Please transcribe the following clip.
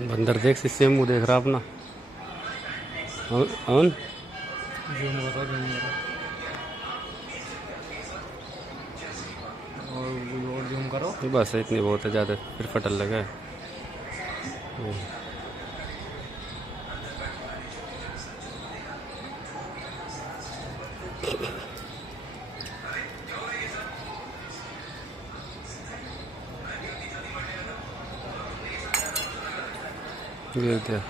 बंदर देख सिस्से मुंह देख रहा अपना। अन जूम करो और जूम करो। बस इतनी बहुत है, ज़्यादा फिर फटल लगा। ये क्या